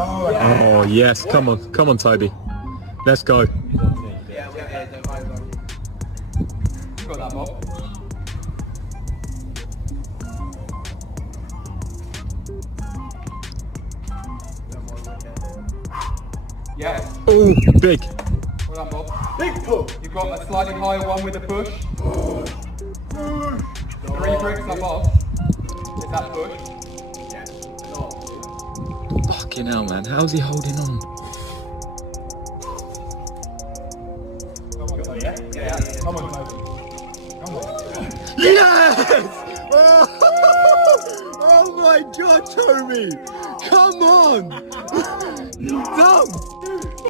Oh yes, come on Toby. Let's go. Got that, Bob. Yeah. Oh, big. Well done, Bob. Big push. You've got a slightly higher one with a push. 3 bricks up Bob. Is that push? Fucking hell, man. How's he holding on? Yeah. Come on, Toby. Come on. Yes! Oh my God, Toby! Come on! You dumb!